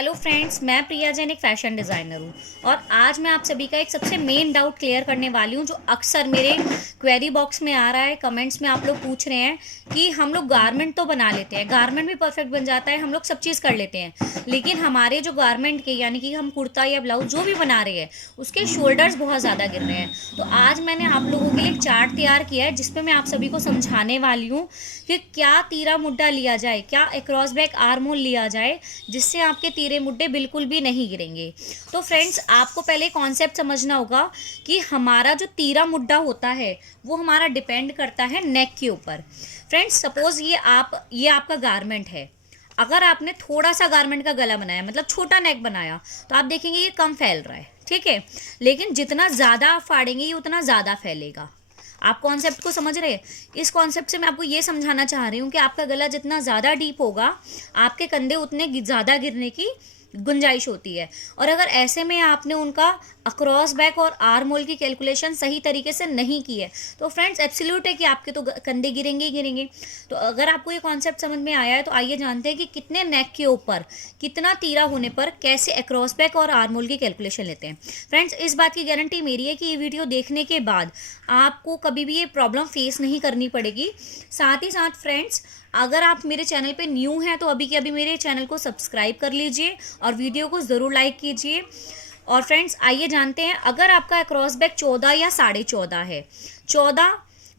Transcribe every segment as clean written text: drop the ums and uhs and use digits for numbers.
Hello friends, मैं प्रिया जैन एक fashion designer हूँ और आज मैं आप सभी का एक सबसे मेन डाउट क्लियर करने वाली हूँ जो अक्सर मेरे क्वेरी बॉक्स में आ रहा है। कमेंट्स में आप लोग पूछ रहे हैं कि हम लोग गारमेंट तो बना लेते हैं, गारमेंट भी परफेक्ट बन जाता है, हम लोग सब चीज़ कर लेते हैं, लेकिन हमारे जो गारमेंट के यानी कि हम कुर्ता या ब्लाउज जो भी बना रहे हैं उसके शोल्डर्स बहुत ज़्यादा गिर रहे हैं। तो आज मैंने आप लोगों के लिए एक चार्ट तैयार किया है जिसपे मैं आप सभी को समझाने वाली हूँ कि क्या तीरा मुड्डा लिया जाए, क्या अक्रॉस बैक आर्म होल लिया जाए जिससे आपके तीरे मुड्डे बिल्कुल भी नहीं गिरेंगे। तो फ्रेंड्स, आपको पहले कॉन्सेप्ट समझना होगा कि हमारा जो तीरा मुड्डा होता है वो हमारा डिपेंड करता है नेक के ऊपर। फ्रेंड्स, सपोज ये आपका गारमेंट है। अगर आपने थोड़ा सा गारमेंट का गला बनाया, मतलब छोटा नेक बनाया, तो आप देखेंगे ये कम फैल रहा है, ठीक है। लेकिन जितना ज़्यादा आप फाड़ेंगे ये उतना ज़्यादा फैलेगा। आप कॉन्सेप्ट को समझ रहे हैं? इस कॉन्सेप्ट से मैं आपको ये समझाना चाह रही हूँ कि आपका गला जितना ज़्यादा डीप होगा, आपके कंधे उतने ज़्यादा गिरने की गुंजाइश होती है। और अगर ऐसे में आपने उनका अक्रॉस बैक और आर्म होल की कैलकुलेशन सही तरीके से नहीं की है तो फ्रेंड्स एब्सोल्यूट है कि आपके तो कंधे गिरेंगे ही गिरेंगे। तो अगर आपको ये कॉन्सेप्ट समझ में आया है तो आइए जानते हैं कि कितने नेक के ऊपर कितना तीरा होने पर कैसे अक्रॉस बैक और आर्म होल की कैलकुलेशन लेते हैं। फ्रेंड्स, इस बात की गारंटी मेरी है कि ये वीडियो देखने के बाद आपको कभी भी ये प्रॉब्लम फेस नहीं करनी पड़ेगी। साथ ही साथ फ्रेंड्स, अगर आप मेरे चैनल पे न्यू हैं तो अभी के अभी मेरे चैनल को सब्सक्राइब कर लीजिए और वीडियो को ज़रूर लाइक कीजिए। और फ्रेंड्स, आइए जानते हैं, अगर आपका अक्रॉस बैक 14 या 14.5 है, 14,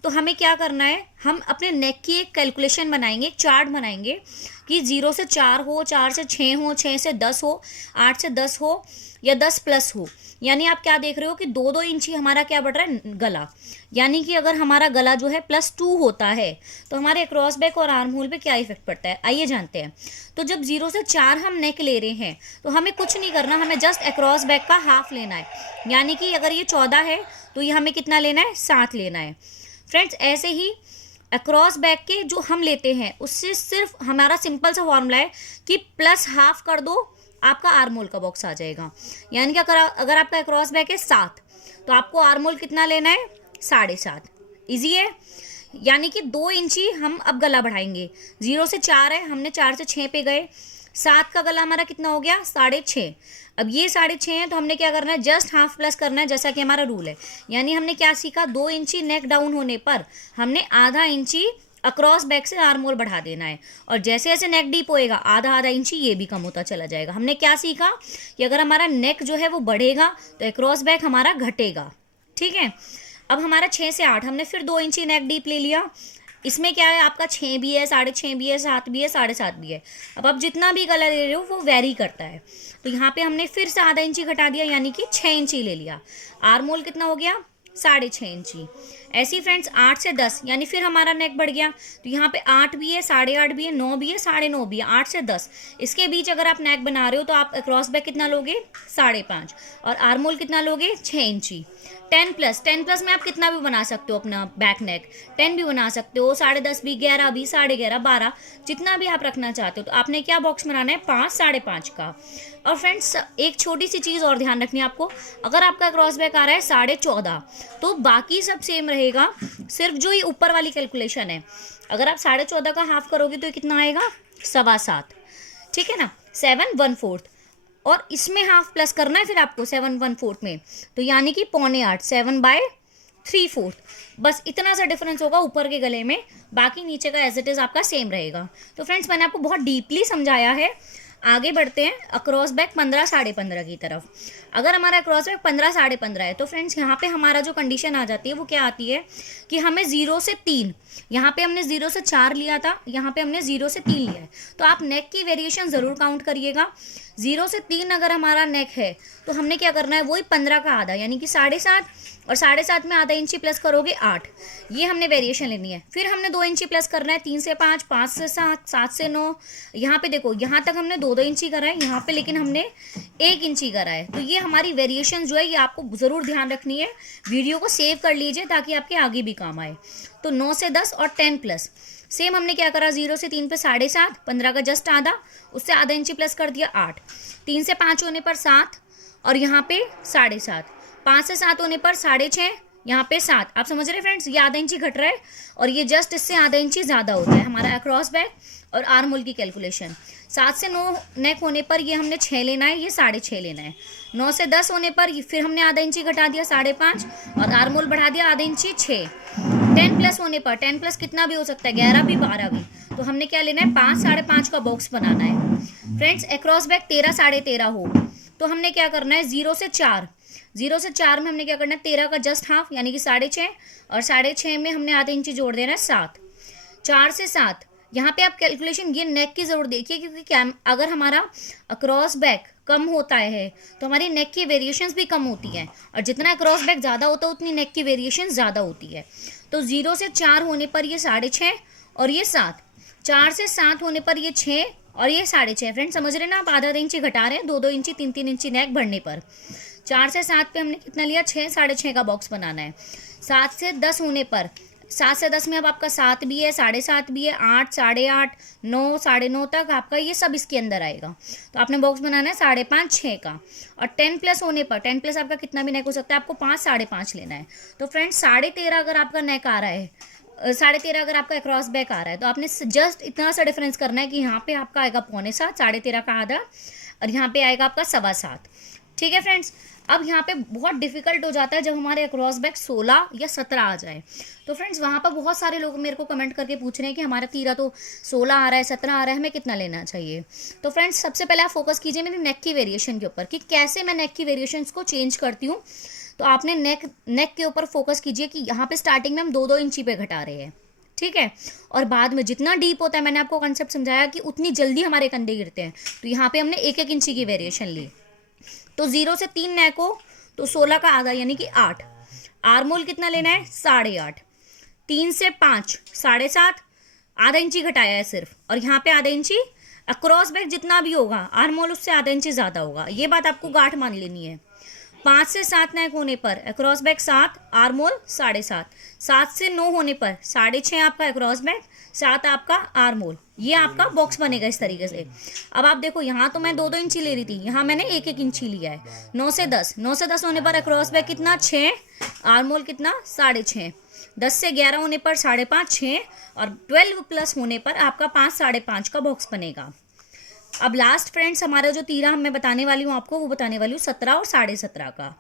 तो हमें क्या करना है, हम अपने नेक की एक कैलकुलेशन बनाएंगे, एक चार्ट बनाएंगे कि 0 से 4 हो, 4 से 6 हो, 6 से 10 हो, 8 से 10 हो या 10 प्लस हो। यानी आप क्या देख रहे हो कि 2-2 इंची हमारा क्या बढ़ रहा है, गला। यानी कि अगर हमारा गला जो है +2 होता है तो हमारे क्रॉस बैक और आर्म होल पे क्या इफेक्ट पड़ता है, आइए जानते हैं। तो जब 0 से 4 हम नेक ले रहे हैं तो हमें कुछ नहीं करना, हमें जस्ट अक्रॉस बैक का हाफ लेना है। यानी कि अगर ये 14 है तो ये हमें कितना लेना है, 7 लेना है। फ्रेंड्स, ऐसे ही अक्रॉस बैक के जो हम लेते हैं उससे सिर्फ हमारा सिंपल सा फॉर्मूला है कि +1/2 कर दो, आपका आर्म होल का बॉक्स आ जाएगा। यानी कि अगर आपका अक्रॉस बैक है 7 तो आपको आर्म होल कितना लेना है, 7.5। इजी है। यानी कि 2 इंची हम अब गला बढ़ाएंगे। 0 से 4 है, हमने 4 से 6 पे गए, 7 का गला हमारा कितना हो गया, 6.5। अब ये 6.5 है तो हमने क्या करना है, जस्ट हाफ प्लस करना है जैसा कि हमारा रूल है। यानी हमने क्या सीखा, 2 इंची नेक डाउन होने पर हमने आधा इंची अक्रॉस बैक से आर्म होल बढ़ा देना है। और जैसे जैसे नेक डीप होएगा आधा आधा इंची ये भी कम होता चला जाएगा। हमने क्या सीखा कि अगर हमारा नेक जो है वो बढ़ेगा तो अक्रॉस बैक हमारा घटेगा, ठीक है। अब हमारा 6 से 8, हमने फिर 2 इंची नेक डीप ले लिया। इसमें क्या है, आपका 6 भी है, 6.5 भी है, 7 भी है, 7.5 भी है। अब आप जितना भी कलर ले रहे हो वो वेरी करता है। तो यहाँ पे हमने फिर से आधा इंची घटा दिया, यानी कि 6 इंची ले लिया। आर्म होल कितना हो गया, 6.5 इंची। ऐसे ही फ्रेंड्स 8 से 10, यानी फिर हमारा नेक बढ़ गया। तो यहाँ पे 8 भी है, 8.5 भी है, 9 भी है, 9.5 भी है। 8 से 10 इसके बीच अगर आप नेक बना रहे हो तो आप क्रॉस बैक कितना लोगे, 5.5, और आर्म होल कितना लोगे, 6 इंची। 10 प्लस में आप कितना भी बना सकते हो अपना बैक नेक, 10 भी बना सकते हो, 10.5 भी, 11 भी, 11.5, 12, जितना भी आप रखना चाहते हो। तो आपने क्या बॉक्स बनाना है, 5, 5.5 का। और फ्रेंड्स, एक छोटी सी चीज़ और ध्यान रखनी है आपको, अगर आपका क्रॉस बैक आ रहा है 14.5 तो बाकी सब सेम रहेगा, सिर्फ जो ये ऊपर वाली कैलकुलेशन है, अगर आप 14.5 का हाफ करोगे तो ये कितना आएगा, 7.25, ठीक है ना, 7/4। और इसमें हाफ प्लस करना है फिर आपको 7/4 में, तो यानी कि 7.25, 7/3/4। बस इतना सा डिफरेंस होगा ऊपर के गले में, बाकी नीचे का एज इट इज़ आपका सेम रहेगा। तो फ्रेंड्स, मैंने आपको बहुत डीपली समझाया है। आगे बढ़ते हैं अक्रॉस बैक 15, 15.5 की तरफ। अगर हमारा अक्रॉस बैक 15, 15.5 है तो फ्रेंड्स यहाँ पे हमारा जो कंडीशन आ जाती है वो क्या आती है कि हमें 0 से 3, यहाँ पे हमने 0 से 4 लिया था, यहाँ पे हमने 0 से 3 लिया है। तो आप नेक की वेरिएशन ज़रूर काउंट करिएगा। 0 से 3 अगर हमारा नेक है तो हमने क्या करना है, वही 15 का आधा, यानी कि 7.5, और 7.5 में आधा इंची प्लस करोगे 8, ये हमने वेरिएशन लेनी है। फिर हमने 2 इंची प्लस करना है, 3 से 5, 5 से 7, 7 से 9। यहाँ पे देखो, यहाँ तक हमने 2-2 इंची करा है, यहाँ पे लेकिन हमने 1 इंची करा है। तो ये हमारी वेरिएशन जो है ये आपको ज़रूर ध्यान रखनी है। वीडियो को सेव कर लीजिए ताकि आपके आगे भी काम आए। तो 9 से 10 और 10 प्लस सेम हमने क्या करा, 0 से 3 पे 7.5, 15 का जस्ट आधा, उससे आधा इंची प्लस कर दिया 8, 3 से 5 होने पर 7, और यहाँ पे 7.5, 5 से 7 होने पर 6.5, यहाँ पे 7। आप समझ रहे हैं फ्रेंड्स, ये आधा इंची घट रहा है और ये जस्ट इससे आधा इंची ज़्यादा होता है हमारा अक्रॉस बैक। और आर्म की कैलकुलेशन, 7 से 9 नेक होने पर ये हमने 6 लेना है, ये 6.5 लेना है। 9 से 10 होने पर फिर हमने आधा इंची घटा दिया 5.5 और आर्म होल बढ़ा दिया आधा इंची 6। 10 प्लस होने पर 10 प्लस कितना भी हो सकता है, 11 भी 12 भी, तो हमने क्या लेना है 5 5.5 का बॉक्स बनाना है। फ्रेंड्स अक्रॉस बैक 13 13.5 हो तो हमने क्या करना है 0 से 4, 0 से 4 में हमने क्या करना है 13 का जस्ट हाफ यानी कि 6.5 और 6.5 में हमने आधे इंची जोड़ देना है 7। 4 से 7 यहाँ पे आप कैलकुलेशन ये नेक की जरूर देखिए, क्योंकि क्या अगर हमारा अक्रॉस बैक कम होता है तो हमारी नेक की वेरिएशंस भी कम होती हैं, और जितना अक्रॉस बैक ज़्यादा होता है उतनी नेक की वेरिएशन ज़्यादा होती है। तो 0 से 4 होने पर ये 6.5 और ये 7, 4 से 7 होने पर ये 6 और ये 6.5। फ्रेंड समझ रहे हैं ना, आप आधा इंची घटा रहे हैं, 2 इंची 3 इंची नेक बढ़ने पर। 4 से 7 पे हमने कितना लिया 6 6.5 का बॉक्स बनाना है। 7 से 10 होने पर 7 से 10 में अब आपका 7 भी है, 7.5 भी है, 8, 8.5, 9, 9.5 तक आपका ये सब इसके अंदर आएगा। तो आपने बॉक्स बनाना है 5.5 6 का। और 10 प्लस होने पर 10 प्लस आपका कितना भी नेक हो सकता है, आपको 5 5.5 लेना है। तो फ्रेंड्स 13.5 अगर आपका नेक आ रहा है, 13.5 अगर आपका क्रॉस बैक आ रहा है, तो आपने जस्ट इतना सा डिफरेंस करना है कि यहाँ पे आपका आएगा 6.25, 13.5 का आधा, और यहाँ पे आएगा आपका 7.25। ठीक है फ्रेंड्स। अब यहाँ पे बहुत डिफिकल्ट हो जाता है जब हमारे क्रॉस बैक 16 या 17 आ जाए। तो फ्रेंड्स वहाँ पर बहुत सारे लोग मेरे को कमेंट करके पूछ रहे हैं कि हमारा तीरा तो 16 आ रहा है, 17 आ रहा है, हमें कितना लेना चाहिए। तो फ्रेंड्स सबसे पहले आप फोकस कीजिए मेरी नेक की वेरिएशन के ऊपर कि कैसे मैं नेक की वेरिएशंस को चेंज करती हूँ। तो आपने नेक के ऊपर फोकस कीजिए कि यहाँ पे स्टार्टिंग में हम 2 इंची पे घटा रहे हैं, ठीक है, और बाद में जितना डीप होता है, मैंने आपको कंसेप्ट समझाया कि उतनी जल्दी हमारे कंधे गिरते हैं, तो यहाँ पे हमने 1 इंची की वेरिएशन ली। तो 0 से 3 नेक हो तो 16 का आधा यानी कि 8। आर्मोल कितना लेना है 8.5। 3 से 5 7.5, आधा इंची घटाया है सिर्फ, और यहाँ पे आधा इंची अक्रॉस बैक जितना भी होगा आर्मोल उससे आधा इंची ज़्यादा होगा, ये बात आपको गांठ मान लेनी है। 5 से 7 नेक होने पर अक्रॉस बैक 7, आर्मोल 7.5। 7 से 9 होने पर 6.5 आपका अक्रॉस बैक, 7 आपका आर्मोल, ये आपका बॉक्स बनेगा इस तरीके से। अब आप देखो यहाँ तो मैं 2 इंची ले रही थी, यहाँ मैंने 1 इंची लिया है। 9 से 10 होने पर अक्रॉस बैक कितना 6, आर्मोल कितना 6.5। 10 से 11 होने पर 5.5 6, और 12 प्लस होने पर आपका 5 5.5 का बॉक्स बनेगा। अब लास्ट फ्रेंड्स हमारा जो तीरा मैं बताने वाली हूँ आपको, वो बताने वाली हूँ 17 और 17.5 का।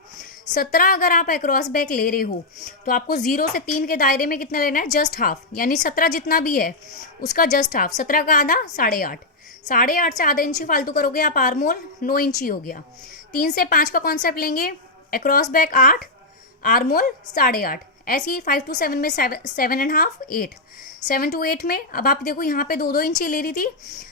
17 अगर आप अक्रॉस बैक ले रहे हो तो आपको 0 से 3 के दायरे में कितना लेना है जस्ट हाफ, यानी 17 जितना भी है उसका जस्ट हाफ, 17 का आधा 8.5। 8.5 से आधा इंची फालतू करोगे आप, आर्मोल 9 इंची हो गया। 3 से 5 का कॉन्सेप्ट लेंगे, अक्रॉस बैक 8, आर्मोल 8.5। ऐसे ही 5 to 7 में 7.5 8, 7 to 8 में अब आप देखो यहाँ पे 2 इंची ले रही थी,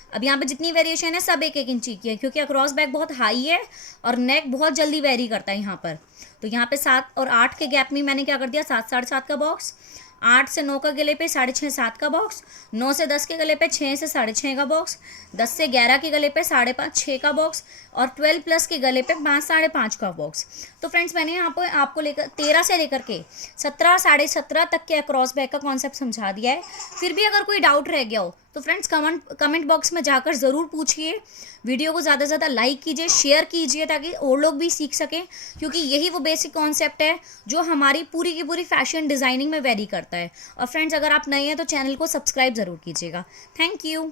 अब यहाँ पे जितनी वेरिएशन है सब 1 इंची की है, क्योंकि अक्रॉस बैक बहुत हाई है और नेक बहुत जल्दी वेरी करता है यहाँ पर। तो यहाँ पे 7 और 8 के गैप में मैंने क्या कर दिया 7 7.5 का बॉक्स, 8 से 9 का गले पे 6.5 7 का बॉक्स, 9 से 10 के गले पे 6 से 6.5 का बॉक्स, 10 से 11 के गले पे 5.5 6 का बॉक्स, और 12 प्लस के गले पे 5 5.5 का बॉक्स। तो फ्रेंड्स मैंने यहाँ पर आपको लेकर 13 से लेकर के 17 17.5 तक के अक्रॉस बैक का कॉन्सेप्ट समझा दिया है। फिर भी अगर कोई डाउट रह गया हो तो फ्रेंड्स कमेंट बॉक्स में जाकर ज़रूर पूछिए। वीडियो को ज़्यादा से ज़्यादा लाइक कीजिए, शेयर कीजिए, ताकि और लोग भी सीख सकें, क्योंकि यही वो बेसिक कॉन्सेप्ट है जो हमारी पूरी की पूरी फैशन डिज़ाइनिंग में वेरी करता है। और फ्रेंड्स अगर आप नए हैं तो चैनल को सब्सक्राइब ज़रूर कीजिएगा। Thank you.